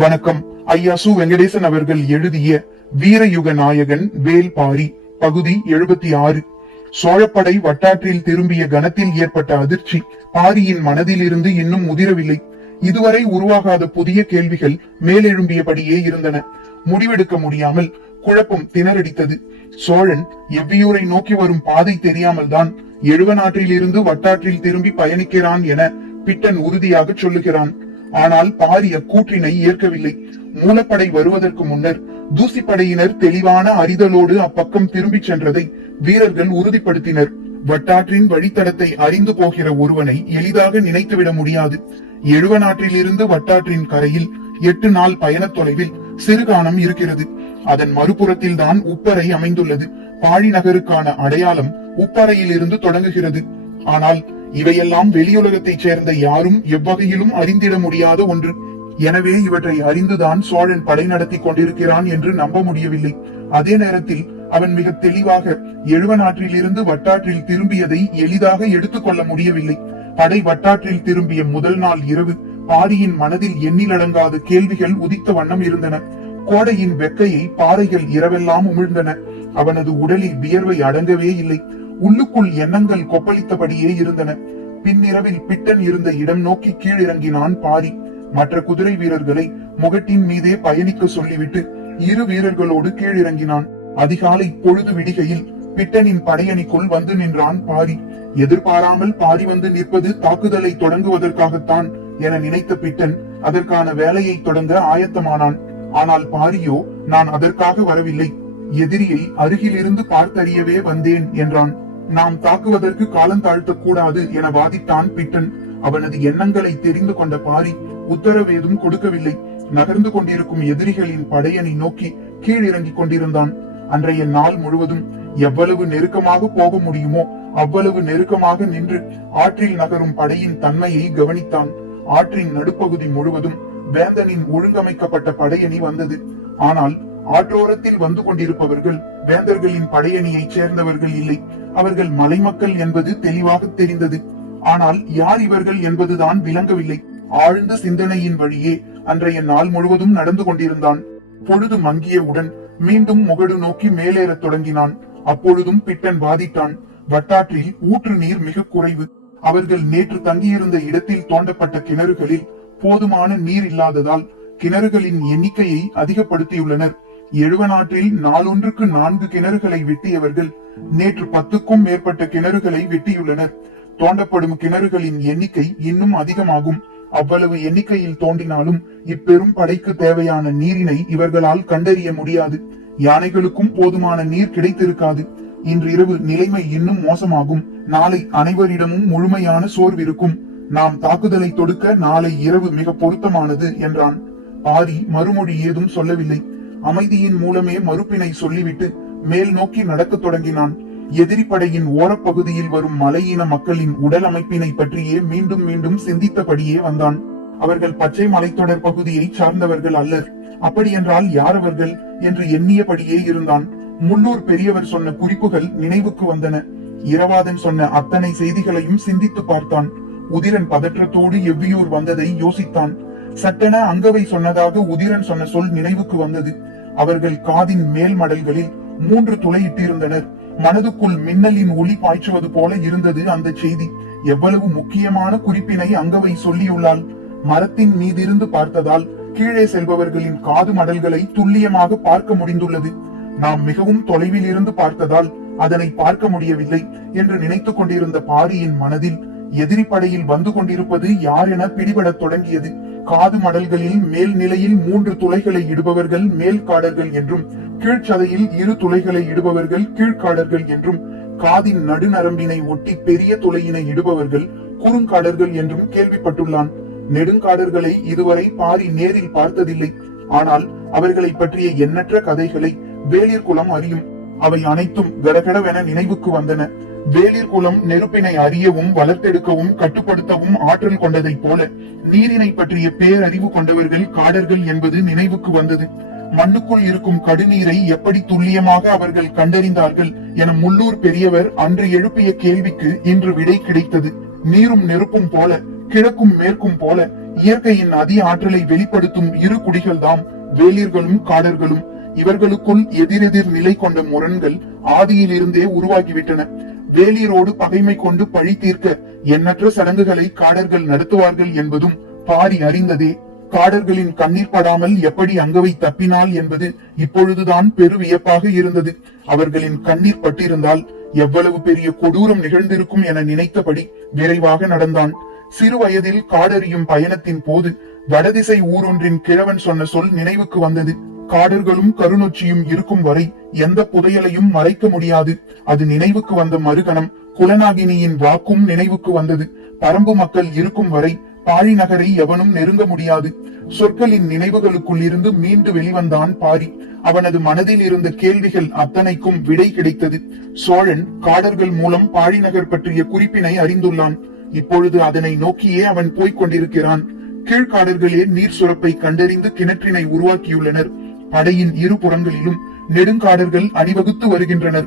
வணக்கம். ஐயா சு வெங்கடேசன் அவர்கள் எழுதிய வீரயுக நாயகன் வேல்பாரி பகுதி எழுபத்தி ஆறு சோழப்படை வட்டாற்றில் திரும்பிய கணத்தில் ஏற்பட்ட அதிர்ச்சி பாரியின் மனதிலிருந்து இன்னும் உதிரவில்லை. இதுவரை உருவாகாத புதிய கேள்விகள் மேலெழும்பியபடியே இருந்தன. முடிவெடுக்க முடியாமல் குழப்பம் திணறடித்தது. சோழன் எவ்வியூரை நோக்கி வரும் பாதை தெரியாமல் தான் எழுவநாற்றில் இருந்து வட்டாற்றில் திரும்பி பயணிக்கிறான் என பிட்டன் உறுதியாக சொல்லுகிறான். ஆனால் பாரிய கூற்றினை ஏற்கவில்லை. மூலப்படை வருவதற்கு முன்னர் தூசிப்படையினர் தெளிவான அறிதலோடு அப்பக்கம் திரும்பிச் சென்றதை வீரர்கள் உறுதிப்படுத்தினர். வட்டாற்றின் வழித்தடத்தை அறிந்து போகிற ஒருவனை எளிதாக நினைத்துவிட முடியாது. எழுவநாற்றிலிருந்து வட்டாற்றின் கரையில் எட்டு நாள் பயண தொலைவில் சிறுகானம் இருக்கிறது. அதன் மறுபுறத்தில் தான் உப்பரை அமைந்துள்ளது. பாழி நகருக்கான அடையாளம் உப்பறையில் இருந்து தொடங்குகிறது. ஆனால் இவையெல்லாம் வெளியுலகத்தைச் சேர்ந்த யாரும் எவ்வகையிலும் அறிந்திட முடியாத ஒன்று. எனவே இவற்றை அறிந்துதான் சோழன் படை நடத்தி கொண்டிருக்கிறான் என்று நம்ப முடியவில்லை. அதே நேரத்தில் அவன் மிக தெளிவாக எழுவநாற்றிலிருந்து வட்டாற்றில் திரும்பியதை எளிதாக எடுத்துக்கொள்ள முடியவில்லை. படை வட்டாற்றில் திரும்பிய முதல் நாள் இரவு பாரியின் மனதில் எண்ணிலடங்காத கேள்விகள் உதித்த வண்ணம் இருந்தன. கோடையின் வெக்கையை பாறைகள் இரவெல்லாம் உமிழ்ந்தன. அவனது உடலில் வியர்வை அடங்கவே இல்லை. உள்ளுக்குள் எண்ணங்கள் கொப்பளித்தபடியே இருந்தன. பின்னிரவில் பிட்டன் இருந்த இடம் நோக்கி கீழிறங்கினான் பாரி. மற்ற குதிரை வீரர்களை முகட்டின் மீதே பயணிக்க சொல்லிவிட்டு இரு வீரர்களோடு கீழிறங்கினான். அதிகாலை பொழுது விடிகையில் பிட்டனின் படையணிக்குள் வந்து நின்றான் பாரி. எதிர்பாராமல் பாரி வந்து நிற்பது தாக்குதலை தொடங்குவதற்காகத்தான் என நினைத்த பிட்டன் அதற்கான வேலையை தொடங்க ஆயத்தமானான். ஆனால் பாரியோ நான் அதற்காக வரவில்லை. எதிரியை அருகிலிருந்து பார்த்தறியவே வந்தேன் என்றான். நாம் தாக்குவதற்கு காலம் தாழ்த்தக் கூடாது என வாதிட்டான் பிட்டன். அவனது எண்ணங்களை தெரிந்து கொண்ட பாரி உத்தரவேதும் கொடுக்கவில்லை. நகர்ந்து கொண்டிருக்கும் எதிரிகளின் படையனை நோக்கி கீழிறங்கிக் கொண்டிருந்தான். அன்றைய நாள் முழுவதும் எவ்வளவு நெருக்கமாக போக முடியுமோ அவ்வளவு நெருக்கமாக நின்று ஆற்றில் நகரும் படையின் தன்மையை கவனித்தான். ஆற்றின் நடுப்பகுதி முழுவதும் வேந்தனின் ஒழுங்கமைக்கப்பட்ட படையணி வந்தது. ஆனால் ஆற்றோரத்தில் வந்து கொண்டிருப்பவர்கள் வேந்தர்களின் படையணியைச் சேர்ந்தவர்கள் இல்லை. அவர்கள் மலைமக்கள் என்பது தெளிவாக தெரிந்தது. ஆனால் யார் இவர்கள் என்பதுதான் விளங்கவில்லை. ஆழ்ந்த சிந்தனையின் வழியே அன்றைய நாள் முழுவதும் நடந்து கொண்டிருந்தான். பொழுது மங்கியவுடன் மீண்டும் முகடு நோக்கி மேலேறத் தொடங்கினான். அப்பொழுதும் பிட்டன் வாதிட்டான். வட்டாற்றில் ஊற்று நீர் மிக குறைவு. அவர்கள் நேற்று தங்கியிருந்த இடத்தில் தோண்டப்பட்ட கிணறுகளில் போதுமான நீர் இல்லாததால் கிணறுகளின் எண்ணிக்கையை அதிகப்படுத்தியுள்ளனர். எழுவநாட்டில் நாளொன்றுக்கு நான்கு கிணறுகளை வெட்டியவர்கள் நேற்று பத்துக்கும் மேற்பட்ட கிணறுகளை வெட்டியுள்ளனர். தோண்டப்படும் கிணறுகளின் எண்ணிக்கை இன்னும் அதிகமாகும். அவ்வளவு எண்ணிக்கையில் தோண்டினாலும் இப்பெரும் படைக்கு தேவையான நீரினை இவர்களால் கண்டறிய முடியாது. யானைகளுக்கும் போதுமான நீர் கிடைத்திருக்காது. இன்று இரவு நிலைமை இன்னும் மோசமாகும். நாளை அனைவரிடமும் முழுமையான சோர்விருக்கும். நாம் தாக்குதலை தொடுக்க நாளை இரவு மிக பொருத்தமானது என்றான். பாரி மறுமொழி ஏதும் சொல்லவில்லை. அமைதியின் மூலமே மறுப்பினை சொல்லிவிட்டு மேல் நோக்கி நடக்கத் தொடங்கினான். எதிரிப்படையின் ஓரப்பகுதியில் வரும் மலையின மக்களின் உடல் அமைப்பினை பற்றியே மீண்டும் மீண்டும் சிந்தித்தபடியே வந்தான். அவர்கள் பச்சை மலைத்தொடர் பகுதியை சார்ந்தவர்கள் அல்லர். அப்படியென்றால் யார் அவர்கள் என்று எண்ணியபடியே இருந்தான். முன்னூர் பெரியவர் சொன்ன குறிப்புகள் நினைவுக்கு வந்தன. இரவாதன் சொன்ன அத்தனை செய்திகளையும் சிந்தித்து பார்த்தான். உதிரன் பதற்றத்தோடு எவ்வியூர் வந்ததை யோசித்தான். சட்டென அங்கவை சொன்னதாக உதிரன் சொன்ன சொல் நினைவுக்கு வந்தது. அவர்கள் காதின் மேல் மடல்களில் மூன்று துளையிட்டிருந்தனர் மனதுக்குள் மின்னலின் ஒளி பாய்ச்சுவது போல இருந்தது அந்த செய்தி. எவ்வளவு முக்கியமான குறிப்பினை அங்கவை சொல்லியுள்ளாள். மரத்தின் மீதிருந்து பார்த்ததால் கீழே செல்பவர்களின் காது மடல்களை துல்லியமாக பார்க்க முடிந்துள்ளது. நாம் மிகவும் தொலைவில் இருந்து பார்த்ததால் அதனை பார்க்க முடியவில்லை என்று நினைத்துக் கொண்டிருந்த பாரியின் மனதில் எதிரி படையில் வந்து கொண்டிருப்பது யார் என பிடிபடத் தொடங்கியது. காது மடல்களில் மேல் நிலையில் மூன்று துளைகளை இடுபவர்கள் மேல்காடர்கள் என்றும் கீழ்ச்சதையில் இரு துளைகளை இடுபவர்கள் கீழ்காடர்கள் என்றும் காதின் நடுநரம்பினை ஒட்டி பெரிய துளையினை இடுபவர்கள் குறுங்காடர்கள் என்றும் கேள்விப்பட்டுள்ளான். நெடுங்காடர்களை இதுவரை பாரி நேரில் பார்த்ததில்லை. ஆனால் அவர்களை பற்றிய எண்ணற்ற கதைகளை வேளிர் குலம் அறியும். அவை அனைத்தும் கடகடவென நினைவுக்கு வந்தன. வேளிர் குலம் நெருப்பினை அறியவும் வளர்த்தெடுக்கவும் கட்டுப்படுத்தவும் ஆற்றல் கொண்டதைப் போல நீரினை பற்றிய பேரறிவு கொண்டவர்கள் காடர்கள் என்பது நினைவுக்கு வந்தது. மண்ணுக்குள் இருக்கும் கடுநீரை எப்படி துல்லியமாக அவர்கள் கண்டறிந்தார்கள் என முள்ளூர் பெரியவர் அன்று எழுப்பிய கேள்விக்கு இன்று விடை கிடைத்தது. நீரும் நெருப்பும் போல கிழக்கும் மேற்கும் போல இயற்கையின் அதி ஆற்றலை வெளிப்படுத்தும் இரு குடிகள்தாம் வேளிர்களும் காடர்களும். இவர்களுக்குள் எதிரெதிர் நிலை கொண்ட முரண்கள் ஆதியிலிருந்தே உருவாகிவிட்டன. வேலியரோடு பகைமை கொண்டு பழி தீர்க்க எண்ணற்ற சடங்குகளை காடர்கள் நடத்துவார்கள் என்பதும் பாரி அறிந்ததே. காடர்களின் கண்ணீர் படாமல் எப்படி அங்கவை தப்பினாள் என்பது இப்பொழுதுதான் பெரு வியப்பாக இருந்தது. அவர்களின் கண்ணீர் பட்டிருந்தால் எவ்வளவு பெரிய கொடூரம் நிகழ்ந்திருக்கும் என நினைத்தபடி விரைவாக நடந்தான். சிறு வயதில் காடறியும் பயணத்தின் போது வடதிசை ஊரொன்றின் கிழவன் சொன்ன சொல் நினைவுக்கு வந்தது. காடர்களும் கருணொச்சியும் இருக்கும் வரை எந்த புதையலையும் மறைக்க முடியாது. அது நினைவுக்கு வந்த மறுகணம். குலநாகினியின் வாக்கும் நினைவுக்கு வந்தது. பரம்பு மக்கள் இருக்கும் வரை பாரி நகரை எவனும் நெருங்க முடியாது. சொற்களின் நினைவுகளுக்குள் இருந்து மீண்டு வெளிவந்தான் பாரி. அவனது மனதில் இருந்த கேள்விகள் அத்தனைக்கும் விடை கிடைத்தது. சோழன் காடர்கள் மூலம் பாரி நகர் பற்றிய குறிப்பினை அறிந்துள்ளான். இப்பொழுது அதனை நோக்கியே அவன் போய்க் கொண்டிருக்கிறான். கீழ்காடர்களே நீர் சுரப்பை கண்டறிந்து கிணற்றினை உருவாக்கியுள்ளனர். படையின் இரு புறங்களிலும் நெடுங்காடர்கள் அணிவகுத்து வருகின்றனர்.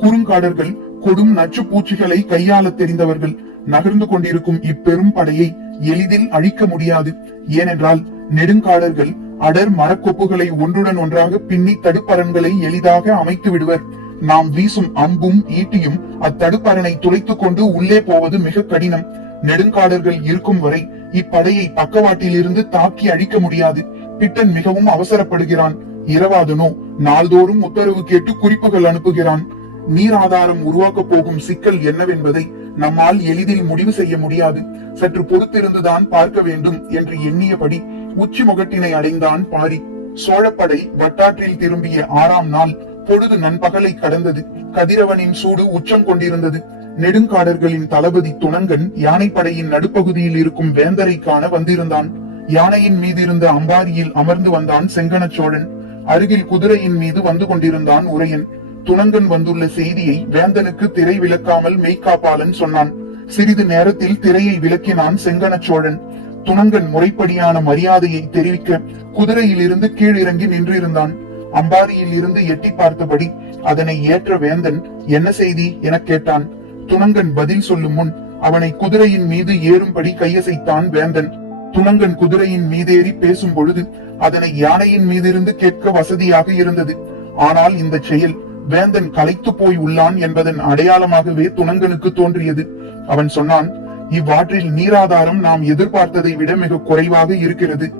குறுங்காடர்கள் கொடும் நச்சு பூச்சிகளை கையாள தெரிந்தவர்கள். நகர்ந்து கொண்டிருக்கும் இப்பெரும் படையை எளிதில் அழிக்க முடியாது. ஏனென்றால் நெடுங்காடர்கள் அடர் மரக்கொப்புகளை ஒன்றுடன் ஒன்றாக பின்னி தடுப்பரன்களை எளிதாக அமைத்து விடுவர். நாம் வீசும் அம்பும் ஈட்டியும் அத்தடுப்பரனை துளைத்துக் கொண்டு உள்ளே போவது மிக கடினம். நெடுங்காடர்கள் இருக்கும் வரை இப்படையை பக்கவாட்டில் இருந்து தாக்கி அழிக்க முடியாது. பிட்டன் மிகவும் அவசரப்படுகிறான். இரவாதனோ நாள்தோறும் உத்தரவு கேட்டு குறிப்புகள் அனுப்புகிறான். நீர் ஆதாரம் உருவாக்கப் போகும் சிக்கல் என்னவென்பதை நம்மால் எளிதில் முடிவு செய்ய முடியாது. சற்று பொறுத்திருந்துதான் பார்க்க வேண்டும் என்று எண்ணியபடி உச்சி முகட்டினை அடைந்தான் பாரி. சோழப்படை வட்டாற்றில் திரும்பிய ஆறாம் நாள் பொழுது நண்பகலை கடந்தது. கதிரவனின் சூடு உச்சம் கொண்டிருந்தது. நெடுங்காடர்களின் தளபதி துணங்கன் யானைப்படையின் நடுப்பகுதியில் இருக்கும் வேந்தரை காண வந்திருந்தான். யானையின் மீது இருந்த அம்பாரியில் அமர்ந்து வந்தான் செங்கன சோழன். அருகில் குதிரையின் மீது வந்து கொண்டிருந்தான் உரையன். துணங்கன் வந்துள்ள செய்தியை வேந்தனுக்கு திரை விளக்காமல் மெய்காப்பாளன் சொன்னான். சிறிது நேரத்தில் திரையை விளக்கினான் செங்கன சோழன். துணங்கன் முறைப்படியான மரியாதையை தெரிவிக்க குதிரையில் இருந்து கீழிறங்கி நின்றிருந்தான். அம்பாரியில் இருந்து எட்டி பார்த்தபடி அதனை ஏற்ற வேந்தன் என்ன செய்தி? எனக் கேட்டான். துணங்கன் பதில் சொல்லும் முன் அவனை குதிரையின் மீது ஏறும்படி கையசைத்தான் வேந்தன். துமங்கன் குதிரையின் மீதேறி பேசும் பொழுது அதனை யானையின் மீதிருந்து கேட்க வசதியாக இருந்தது. ஆனால் இந்த செயல் வேந்தன் களைத்து போய் உள்ளான் என்பதன் அடையாளமாகவே துணங்கனுக்கு தோன்றியது. அவன் சொன்னான் இவ்வாற்றில் நீராதாரம் நாம் எதிர்பார்த்ததை விட மிக குறைவாக இருக்கிறது.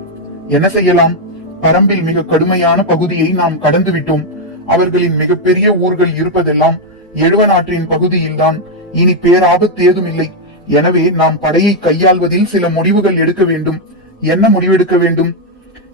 என்ன செய்யலாம்? பரம்பில் மிக கடுமையான பகுதியை நாம் கடந்து விட்டோம். அவர்களின் மிகப்பெரிய ஊர்கள் இருப்பதெல்லாம் எழுவனாற்றின் பகுதியில்தான். இனி பேராபத்து ஏதும் இல்லை எனவே நாம் படையை கையாள்வதில் சில முடிவுகள் எடுக்க வேண்டும். என்ன முடிவெடுக்க வேண்டும்?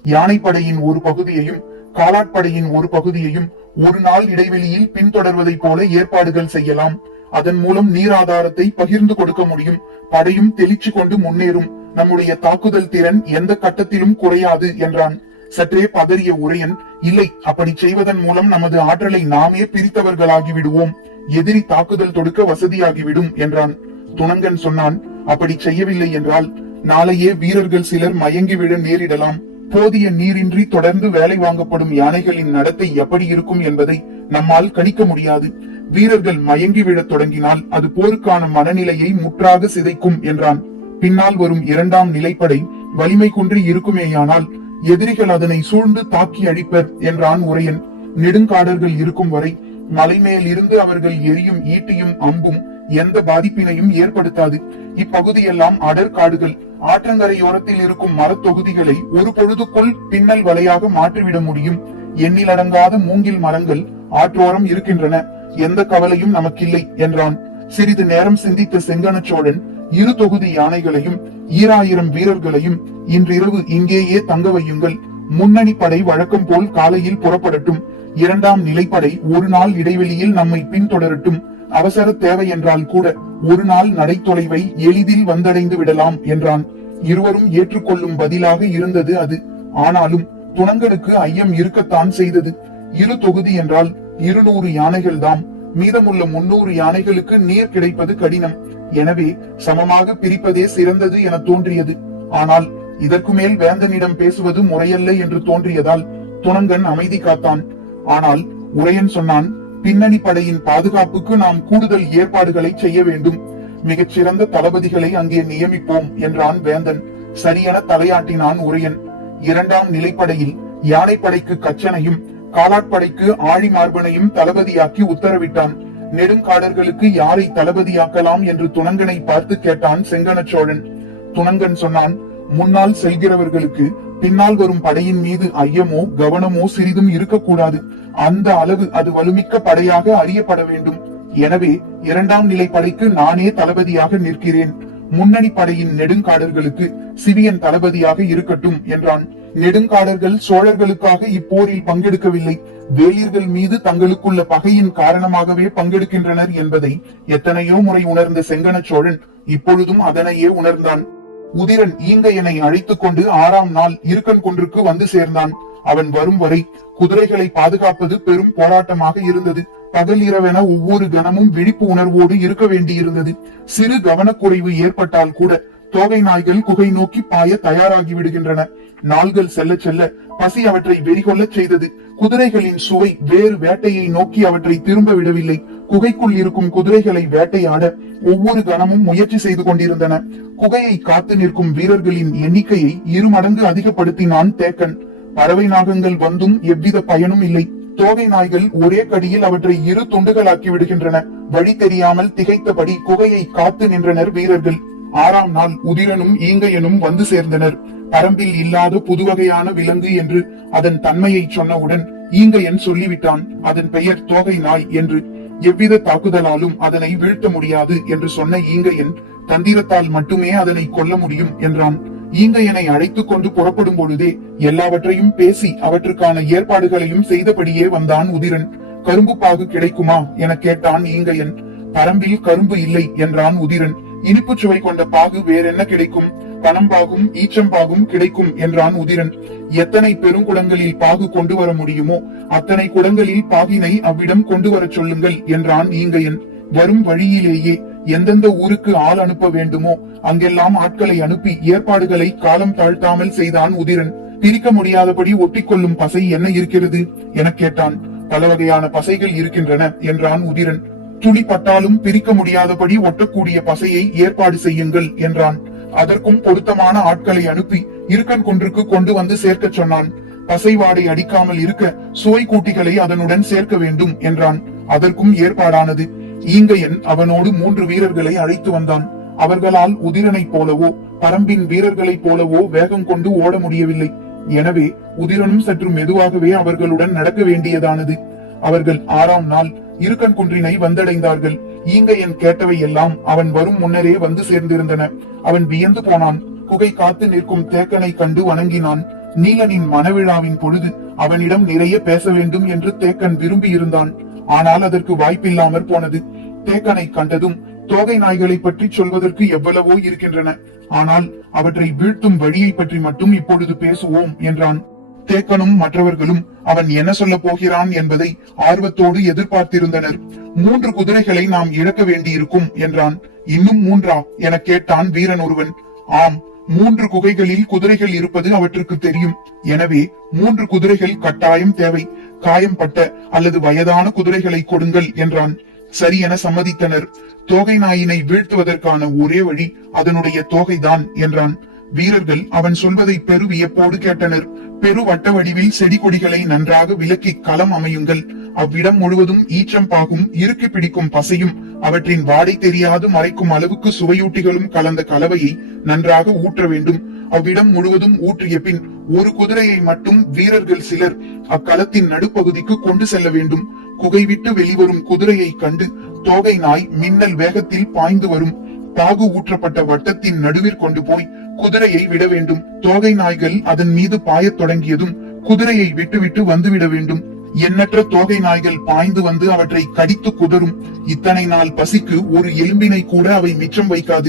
யானைப்படையின் ஒரு பகுதியையும் காலாட்படையின் ஒரு பகுதியையும் ஒரு நாள் இடைவெளியில் பின்தொடர்வதைப் போல ஏற்பாடுகள் செய்யலாம். அதன் மூலம் நீராதாரத்தை பகிர்ந்து கொடுக்க முடியும். படையும் தெளிச்சு கொண்டு முன்னேறும். நம்முடைய தாக்குதல் திறன் எந்த கட்டத்திலும் குறையாது என்றான். சற்றே பதறிய உரையன் இல்லை அப்படி செய்வதன் மூலம் நமது ஆற்றலை நாமே பிரித்தவர்களாகி விடுவோம் எதிரி தாக்குதல் தொடுக்க வசதியாகிவிடும் என்றான். துணங்கன் சொன்னான் அப்படி செய்யவில்லை என்றால் நாளையே வீரர்கள் சிலர் மயங்கிவிட நேரிடலாம். போதிய நீரின்றி தொடர்ந்து வேலை வாங்கப்படும் யானைகளின் நடத்தை எப்படி இருக்கும் என்பதை நம்மால் கணிக்க முடியாது. வீரர்கள் மயங்கிவிடத் தொடங்கினால் அது போருக்கான மனநிலையை முற்றாக சிதைக்கும் என்றான். பின்னால் வரும் இரண்டாம் நிலைப்படை வலிமை குன்றி இருக்குமேயானால் எதிரிகள் அதனை சூழ்ந்து தாக்கி அழிப்பர் என்றான் உரையன். நெடுங்காடர்கள் இருக்கும் வரை மலைமேல் இருந்து அவர்கள் எரியும் ஈட்டியும் அம்பும் எந்த பாதிப்பினையும் ஏற்படுத்தாது. இப்பகுதியெல்லாம் அடர்காடுகள் ஆற்றங்கரையோரத்தில் இருக்கும் மரத்தொகுதிகளை ஒரு பொழுதுக்குள் பின்னல் வலையாக மாற்றிவிட முடியும். எண்ணிலடங்காத மூங்கில் மரங்கள் ஆற்றோரம் இருக்கின்றன. எந்த கவலையும் நமக்கில்லை என்றான். சிறிது நேரம் சிந்தித்த செங்கனச்சோழன் இரு தொகுதி யானைகளையும் ஈராயிரம் வீரர்களையும் இன்றிரவு இங்கேயே தங்க வையுங்கள். முன்னணி படை வழக்கம் போல் காலையில் புறப்படட்டும். இரண்டாம் நிலைப்படை ஒரு நாள் இடைவெளியில் நம்மை பின்தொடரட்டும். அவசர தேவை என்றால் கூட ஒரு நாள் நடை தொலைவை எளிதில் வந்தடைந்து விடலாம் என்றான். இருவரும் ஏற்றுக்கொள்ளும் பதிலாக இருந்தது அது. ஆனாலும் துணங்களுக்கு ஐயம் இருக்கத்தான் செய்தது. இரு தொகுதி என்றால் இருநூறு யானைகள் தாம். மீதமுள்ள முன்னூறு யானைகளுக்கு நீர் கிடைப்பது கடினம். எனவே சமமாக பிரிப்பதே சிறந்தது என தோன்றியது. ஆனால் இதற்கு மேல் வேந்தனிடம் பேசுவது முறையல்ல என்று தோன்றியதால் துணங்கன் அமைதி காத்தான். ஆனால் உரையன் சொன்னான் பின்னணி படையின் பாதுகாப்புக்கு நாம் கூடுதல் ஏற்பாடுகளை செய்ய வேண்டும். மிகச் சிறந்த தளபதிகளை அங்கே நியமிப்போம் என்றான் வேந்தன். சரியென தலையாட்டினான் உரையன். இரண்டாம் நிலைப்படையில் யானைப்படைக்கு கச்சனையும் காலாட்படைக்கு ஆழிமார்பனையும் தளபதியாக்கி உத்தரவிட்டான். நெடுங்காடர்களுக்கு யாரை தளபதியாக்கலாம் என்று துணங்கனை பார்த்து கேட்டான் செங்கன சோழன். துணங்கன் சொன்னான் முன்னால் செல்கிறவர்களுக்கு பின்னால் வரும் படையின் மீது ஐயமோ கவனமோ சிறிதும் இருக்கக்கூடாது. அந்த அளவு அது வலுமிக்க படையாக அறியப்பட வேண்டும். எனவே இரண்டாம் நிலை படைக்கு நானே தளபதியாக நிற்கிறேன். முன்னணி படையின் நெடுங்காடர்களுக்கு சிவியன் தளபதியாக இருக்கட்டும் என்றான். நெடுங்காடர்கள் சோழர்களுக்காக இப்போரில் பங்கெடுக்கவில்லை. வேலியர்கள் மீது தங்களுக்குள்ள பகையின் காரணமாகவே பங்கெடுக்கின்றனர் என்பதை எத்தனையோ முறை உணர்ந்த செங்கன சோழன் இப்பொழுதும் அதனையே உணர்ந்தான். உதிரன் ஈங்கையனை அழைத்துக் கொண்டு ஆறாம் நாள் இருக்கன் குன்றுக்கு வந்து சேர்ந்தான். அவன் வரும் வரை குதிரைகளை பாதுகாப்பது பெரும் போராட்டமாக இருந்தது. பகல் இரவென ஒவ்வொரு கணமும் விழிப்பு உணர்வோடு இருக்க வேண்டியிருந்தது. சிறு கவனக்குறைவு ஏற்பட்டால் கூட தோகை நாய்கள் குகை நோக்கி பாய தயாராகி விடுகின்றன நாள்கள் செல்ல செல்ல பசி அவற்றை வெறிகொள்ளச் செய்தது. குதிரைகளின் சுவை வேறு வேட்டையை நோக்கி அவற்றை திரும்ப விடவில்லை. குகைக்குள் இருக்கும் குதிரைகளை வேட்டையாட ஒவ்வொரு கணமும் முயற்சி செய்து கொண்டிருந்தன. குகையை காத்து நிற்கும் வீரர்களின் எண்ணிக்கையை இரு மடங்கு அதிகப்படுத்தினான் தேக்கன். பறவை நாகங்கள் வந்தும் எவ்வித பயனும் இல்லை. தோகை நாய்கள் ஒரே கடியில் அவற்றை இரு துண்டுகளாக்கி விடுகின்றன. வழி தெரியாமல் திகைத்தபடி குகையை காத்து நின்றனர் வீரர்கள். ஆறாம் நாள் உதிரனும் ஈங்கையனும் வந்து சேர்ந்தனர். பரம்பில் இல்லாத புதுவகையான விலங்கு என்று அதன் தன்மையை சொன்னவுடன் ஈங்கையன் சொல்லிவிட்டான். அதன் பெயர் தோகை நாய் என்று எவ்வித தாக்குதலாலும் அதனை வீழ்த்த முடியாது என்று சொன்ன ஈங்கையன் தந்திரத்தால் மட்டுமே அதனை கொல்ல முடியும் என்றான். ஈங்கையனை அழைத்துக் கொண்டு புறப்படும் பொழுதே எல்லாவற்றையும் பேசி அவற்றுக்கான ஏற்பாடுகளையும் செய்தபடியே வந்தான் உதிரன். கரும்பு பாகு கிடைக்குமா என கேட்டான் ஈங்கையன். பரம்பில் கரும்பு இல்லை என்றான் உதிரன். இனிப்பு சுவை கொண்ட பாகு வேறென்ன கிடைக்கும்? பனம்பாகும் ஈச்சம்பாகும் கிடைக்கும் என்றான் உதிரன். எத்தனை பெருங்குடங்களில் பாகு கொண்டு வர முடியுமோ அத்தனை குடங்களில் பாகினை அவ்விடம் கொண்டு வரச் சொல்லுங்கள் என்றான் ஈங்கையன் வரும் வழியிலேயே எந்தெந்த ஊருக்கு ஆள் அனுப்ப வேண்டுமோ அங்கெல்லாம் ஆட்களை அனுப்பி ஏற்பாடுகளை காலம் தாழ்த்தாமல் செய்தான் உதிரன். பிரிக்க முடியாதபடி ஒட்டிக்கொள்ளும் பசை என்ன இருக்கிறது? என கேட்டான். பல வகையான பசைகள் இருக்கின்றன என்றான் உதிரன். துளிப்பட்டாலும் பிரிக்க முடியாதபடி ஒட்டக்கூடிய பசையை ஏற்பாடு செய்யுங்கள் என்றான். அதற்கும் பொருத்தமான ஆட்களை அனுப்பி இருக்கன் குன்றுக்கு கொண்டு வந்து சேர்க்கச் சொன்னான். பசைவாடை அடிக்காமல் இருக்க சுவை கூட்டிகளை அதனுடன் சேர்க்க வேண்டும் என்றான். அதற்கும் ஏற்பாடானது. ஈங்கையன் அவனோடு மூன்று வீரர்களை அழைத்து வந்தான். அவர்களால் உதிரனைப் போலவோ பரம்பின் வீரர்களைப் போலவோ வேகம் கொண்டு ஓட முடியவில்லை. எனவே உதிரனும் சற்று மெதுவாகவே அவர்களுடன் நடக்க வேண்டியதானது. அவர்கள் ஆறாம் நாள் இருக்கன் குன்றினை வந்தடைந்தார்கள். ஈங்கையன் கேட்டவை எல்லாம் அவன் வரும் முன்னரே வந்து சேர்ந்திருந்தன. அவன் வியந்து போனான். குகை காத்து நிற்கும் தேக்கனை கண்டு வணங்கினான். நீலனின் மனவிழாவின் பொழுது அவனிடம் நிறைய பேச வேண்டும் என்று தேக்கன் விரும்பி இருந்தான் ஆனால் அதற்கு வாய்ப்பில்லாமற் போனது. தேக்கனை கண்டதும் தோகை நாய்களை பற்றி சொல்வதற்கு எவ்வளவோ இருக்கின்றன. ஆனால் அவற்றை வீழ்த்தும் வழியை பற்றி மட்டும் இப்பொழுது பேசுவோம் என்றான். தேக்கனும் மற்றவர்களும் அவன் என்ன சொல்ல போகிறான் என்பதை ஆர்வத்தோடு எதிர்பார்த்திருந்தனர். மூன்று குதிரைகளை நாம் இழக்க வேண்டியிருக்கும் என்றான். இன்னும் மூன்றா? என கேட்டான் வீரன் ஒருவன். ஆம் மூன்று குகைகளில் குதிரைகள் இருப்பது அவற்றுக்கு தெரியும். எனவே மூன்று குதிரைகள் கட்டாயம் தேவை. காயம்பட்ட அல்லது வயதான குதிரைகளை கொடுங்கள் என்றான். சரி என சம்மதித்தனர். தோகை நாயினை வீழ்த்துவதற்கான ஒரே வழி அதனுடைய தோகைதான் என்றான். வீரர்கள் அவன் சொல்வதை பெரு வியப்போடு கேட்டனர். பெரு வட்ட வடிவில் செடி கொடிகளை நன்றாக விலக்கி களம் அமையுங்கள். அவ்விடம் முழுவதும் ஈச்சம் பாகும் இறுக்கி பிடிக்கும் பசையும் அவற்றின் வாடை தெரியாது மறைக்கும் அளவுக்கு சுவையூட்டிகளும் கலந்த கலவையை நன்றாக ஊற்ற வேண்டும். அவ்விடம் முழுவதும் ஊற்றிய பின் ஒரு குதிரையை மட்டும் வீரர்கள் சிலர் அக்களத்தின் நடுப்பகுதிக்கு கொண்டு செல்ல வேண்டும். குகைவிட்டு வெளிவரும் குதிரையை கண்டு தோகை நாய் மின்னல் வேகத்தில் பாய்ந்து வரும். தாகு ஊற்றப்பட்ட வட்டத்தின் நடுவிற் கொண்டு போய் குதிரையை விட வேண்டும். தோகை நாய்கள் அதன் மீது பாயத் தொடங்கியதும் குதிரையை விட்டுவிட்டு வந்துவிட வேண்டும். எண்ணற்ற தோகை நாய்கள் பாய்ந்து வந்து அவற்றை கடித்து குதறும். இத்தனை நாள் பசிக்கு ஒரு எலும்பினை கூட அவை மிச்சம் வைக்காது.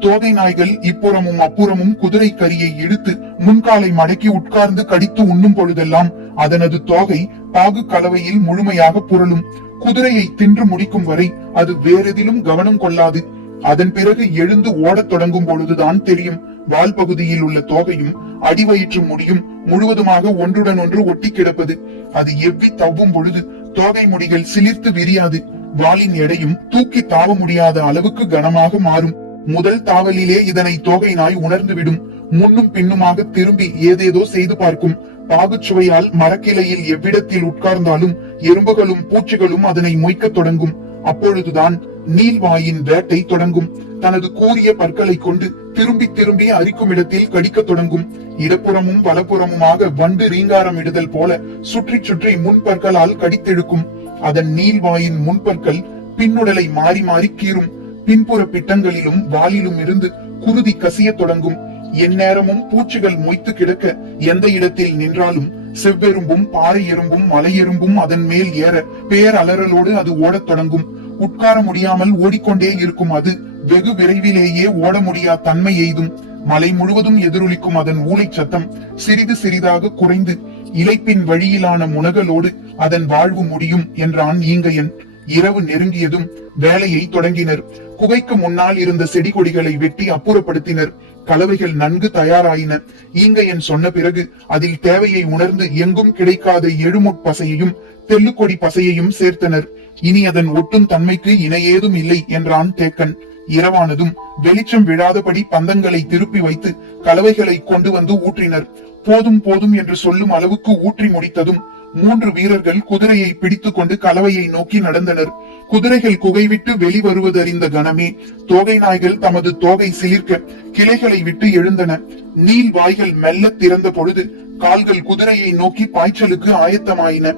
தோகை நாய்கள் இப்புறமும் அப்புறமும் குதிரை கரியை இழுத்து முன்காலை மடக்கி உட்கார்ந்து கடித்து உண்ணும் பொழுதெல்லாம் அதனது தோகை பாகு கலவையில் முழுமையாக புரளும். குதிரையை தின்று முடிக்கும் வரை அது வேறெதிலும் கவனம் கொள்ளாது. அதன் பிறகு எழுந்து ஓடத் தொடங்கும் பொழுதுதான் தெரியும். வால் பகுதியில் உள்ள தோகையும் அடிவயிற்று முடியும் முழுவதுமாக ஒன்றுடன் ஒன்று ஒட்டி கிடப்பது. அது எவ்வி தவ்வும் பொழுது தோகை முடிகள் சிலிர்த்து விரியாது. வாளின் எடையும் தூக்கி தாவ முடியாத அளவுக்கு கனமாக மாறும். முதல் தாவலிலே இதனை தோகை நாய் உணர்ந்துவிடும் முன்னும் பின்னுமாக திரும்பி ஏதேதோ செய்து பார்க்கும். பாகுச்சுவையால் மரக்கிளையில் எவ்விடத்தில் உட்கார்ந்தாலும் எறும்புகளும் பூச்சிகளும் அதனை மொய்க்க தொடங்கும். அப்பொழுதுதான் நீல்வாயின் வேட்டை தொடங்கும். தனது கூரிய பற்களை கொண்டு திரும்பி திரும்பி அரிக்கும் இடத்தில் கடிக்க தொடங்கும். இடப்புறமும் வலப்புறமுமாக வண்டு ரீங்காரம் இடுதல் போல சுற்றி சுற்றி முன்பற்களால் கடித்தெழுக்கும். அதன் நீள்வாயின் முன்பற்கள் பின்னுடலை மாறி மாறி கீறும். பின்புற பிட்டங்களிலும் வாலிலும் இருந்து குருதி கசிய தொடங்கும். எந்நேரமும் பூச்சிகள் மொய்த்து கிடக்க எந்த இடத்தில் நின்றாலும் செவ்வெரும்பும் பாறை எறும்பும் மலை எறும்பும் அதன் மேல் ஏற பேர் அலறலோடு அது ஓடத் தொடங்கும். உட்கார முடியாமல் ஓடிக்கொண்டே இருக்கும் அது வெகு விரைவிலேயே ஓட முடியா தன்மை எய்தும். மலை முழுவதும் எதிரொலிக்கும் அதன் ஊளைச் சத்தம் சிறிது சிறிதாக குறைந்து இழைப்பின் வழியிலான முனகலோடு அதன் வாழ்வு முடியும் என்றான் ஈங்கையன். இரவு நெருங்கியதும் வேலையை தொடங்கினர். குகைக்கு முன்னால் இருந்த செடி கொடிகளை வெட்டி அப்புறப்படுத்தினர். கலவைகள் நன்கு தயாராயின. ஈங்கையன் சொன்ன பிறகு அதில் தேவையை உணர்ந்து எங்கும் கிடைக்காத எழுமுட் பசையையும் தெல்லுக்கொடி பசையையும் சேர்த்தனர். இனி அதன் ஒட்டும் தன்மைக்கு இணையேதும் இல்லை என்றான் தேக்கன். இரவானதும் வெளிச்சம் விழாதபடி பந்தங்களை திருப்பி வைத்து கலவைகளை கொண்டு வந்து ஊற்றினர். போதும் போதும் என்று சொல்லும் அளவுக்கு ஊற்றி முடித்ததும் மூன்று வீரர்கள் குதிரையை பிடித்துக் கொண்டு கலவையை நோக்கி நடந்தனர். குதிரைகள் குகைவிட்டு வெளிவருவதறிந்த கணமே தோகை நாய்கள் தமது தோகை சிலிர்க்க கிளைகளை விட்டு எழுந்தன. நீல் வாய்கள் மெல்ல திறந்த பொழுது கால்கள் குதிரையை நோக்கி பாய்ச்சலுக்கு ஆயத்தமாயின.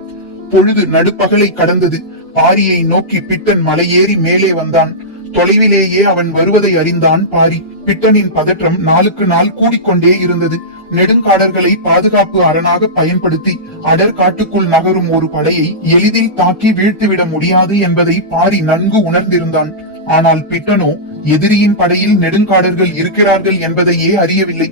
பொழுது நடுப்பகலை கடந்தது. பாரியை நோக்கி பிட்டன் மலையேறி மேலே வந்தான். தொலைவிலேயே அவன் வருவதை அறிந்தான் பாரி. பிட்டனின் பதற்றம் நாளுக்கு நாள் கூடிக்கொண்டே இருந்தது. நெடுங்காடர்களை பாதுகாப்பு அரணாக பயன்படுத்தி அடர் காட்டுக்குள் நகரும் ஒரு படையை எளிதில் தாக்கி வீழ்த்துவிட முடியாது என்பதை பாரி நன்கு உணர்ந்திருந்தான். ஆனால் பிட்டனோ எதிரியின் படையில் நெடுங்காடர்கள் இருக்கிறார்கள் என்பதையே அறியவில்லை.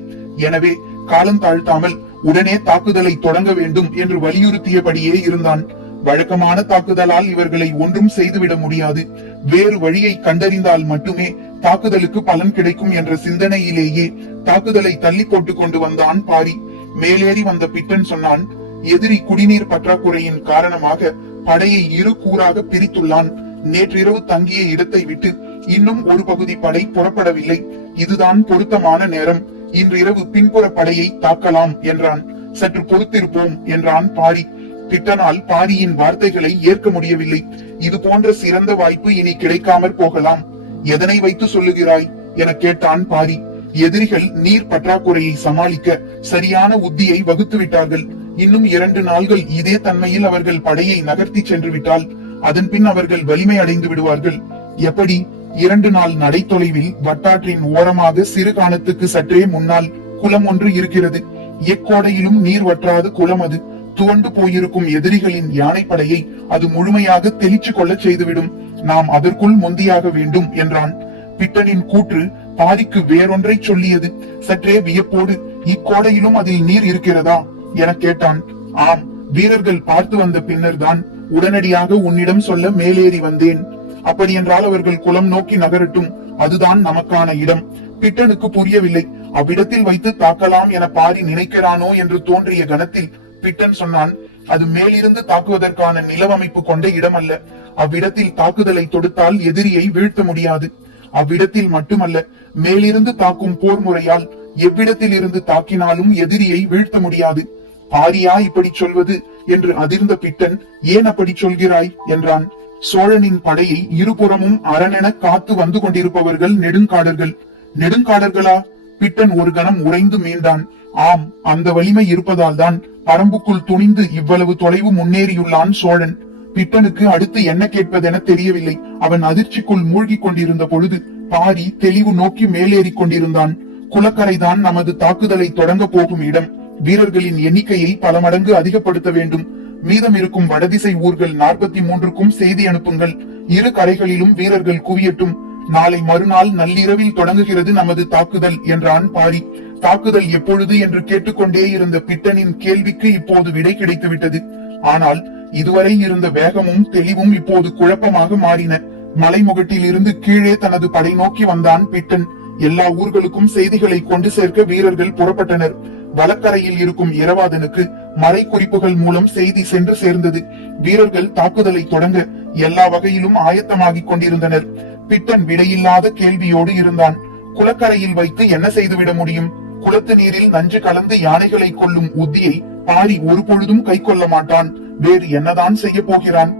எனவே காலம் தாழ்த்தாமல் உடனே தாக்குதலை தொடங்க வேண்டும் என்று வலியுறுத்தியபடியே இருந்தான். வழக்கமான தாக்குதலால் இவர்களை ஒன்றும் செய்துவிட முடியாது. வேறு வழியை கண்டறிந்தால் மட்டுமே தாக்குதலுக்கு பலன் கிடைக்கும் என்ற சிந்தனையிலேயே தாக்குதலை தள்ளி போட்டுக் கொண்டு வந்தான் பாரி. மேலேறி வந்த பிட்டன் சொன்னான் எதிரி குடிநீர் பற்றாக்குறையின் காரணமாக படையை இரு கூறாக பிரித்துள்ளான். நேற்றிரவு தங்கிய இடத்தை விட்டு இன்னும் ஒரு பகுதி படை புறப்படவில்லை. இதுதான் பொருத்தமான நேரம். இன்றிரவு பின்புற படையை தாக்கலாம் என்றான். சற்று பொறுத்திருப்போம் என்றான் பாரி. திட்டனால் பாரியின் வார்த்தைகளை ஏற்க முடியவில்லை. இது போன்ற சிறந்த வாய்ப்பு இனி கிடைக்காமற் போகலாம். எதனை வைத்து சொல்லுகிறாய்? என கேட்டான் பாரி. எதிரிகள் நீர் பற்றாக்குறையை சமாளிக்க சரியான உத்தியை வகுத்து விட்டார்கள். இன்னும் இரண்டு நாள்கள் இதே தன்மையில் அவர்கள் படையை நகர்த்தி சென்று விட்டால் அதன் பின் அவர்கள் வலிமை அடைந்து விடுவார்கள். எப்படி? இரண்டு நாள் நடை தொலைவில் வட்டாற்றின் ஓரமாக சிறு காணத்துக்கு சற்றே முன்னால் குளம் ஒன்று இருக்கிறது. எக்கோடையிலும் நீர் வற்றாத குளம் அது. துவண்டு போயிருக்கும் எதிரிகளின் யானைப்படையை அது முழுமையாக தெளிச்சு கொள்ள செய்துவிடும். நாம் அதற்குள் முந்தியாக வேண்டும் என்றான். பிட்டனின் கூற்று பாரிக்கு வேறொன்றை சொல்லியது. சற்றே வியப்போடு இக்கோடையிலும் அதில் நீர் இருக்கிறதா? என கேட்டான். ஆம் வீரர்கள் பார்த்து வந்த பின்னர் தான் உடனடியாக உன்னிடம் சொல்ல மேலேறி வந்தேன். அப்படியென்றால் அவர்கள் குளம் நோக்கி நகரட்டும். அதுதான் நமக்கான இடம். பிட்டனுக்கு புரியவில்லை. அவ்விடத்தில் வைத்து தாக்கலாம் என பாரி நினைக்கிறானோ என்று தோன்றிய கணத்தில் பிட்டன் சொன்னான் அது மேலிருந்து தாக்குவதற்கான நிலவமைப்பு கொண்ட இடம் அல்ல அவ்விடத்தில் தாக்குதலை தொடுத்தால் எதிரியை வீழ்த்த முடியாது. அவ்விடத்தில் மட்டுமல்ல மேலிருந்து தாக்கும் போர் முறையால் எவ்விடத்தில் இருந்து தாக்கினாலும் எதிரியை வீழ்த்த முடியாது. பாரியா இப்படி சொல்வது? என்று அதிர்ந்த பிட்டன் ஏன் அப்படி சொல்கிறாய்? என்றான். சோழனின் படையை இருபுறமும் அரணென காத்து வந்து கொண்டிருப்பவர்கள் நெடுங்காடர்கள். நெடுங்காடர்களா? பிட்டன் ஒரு கணம் உறைந்து மீண்டான் ஆம் அந்த வலிமை இருப்பதால் தான் பரம்புக்குள் துணிந்து இவ்வளவு தொலைவு முன்னேறியுள்ளான் சோழன். பிப்பனுக்கு அடுத்து என்ன கேட்பதென தெரியவில்லை. அவன் அதிர்ச்சிக்குள் மூழ்கிக் கொண்டிருந்த பொழுது பாரி தெளிவு நோக்கி மேலேறி கொண்டிருந்தான். குளக்கரைதான் நமது தாக்குதலை தொடங்க போகும் இடம். வீரர்களின் எண்ணிக்கையை பல மடங்கு அதிகப்படுத்த வேண்டும். மீதம் இருக்கும் வடதிசை ஊர்கள் நாற்பத்தி மூன்றுக்கும் செய்தி அனுப்புங்கள். இரு கரைகளிலும் வீரர்கள் குவியட்டும். நாளை மறுநாள் நள்ளிரவில் தொடங்குகிறது நமது தாக்குதல் என்றான் பாரி. தாக்குதல் எப்பொழுது என்று கேட்டுக்கொண்டே இருந்த பிட்டனின் கேள்விக்கு இப்போது விடை கிடைத்துவிட்டது. ஆனால் இதுவரை இருந்த வேகமும் தெளிவும் இப்போது குழப்பமாக மாறின. மலைமுகட்டில் இருந்து கீழே தனது படை நோக்கி வந்தான் பிட்டன் எல்லா ஊர்களுக்கும் செய்திகளை கொண்டு சேர்க்க வீரர்கள் புறப்பட்டனர். வலக்கரையில் இருக்கும் இரவாதனுக்கு மறை குறிப்புகள் மூலம் செய்தி சென்று சேர்ந்தது. வீரர்கள் தாக்குதலை தொடங்க எல்லா வகையிலும் ஆயத்தமாகிக் கொண்டிருந்தனர். பிட்டன் விடையில்லாத கேள்வியோடு இருந்தான். குளக்கரையில் வைத்து என்ன செய்துவிட முடியும்? குளத்து நீரில் நஞ்சு கலந்து யானைகளை கொல்லும் உத்தியை பாரி ஒரு பொழுதும் கை கொள்ள மாட்டான். வேறு என்னதான் செய்ய போகிறான்?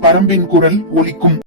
பரம்பின் குரல் ஒலிக்கும்.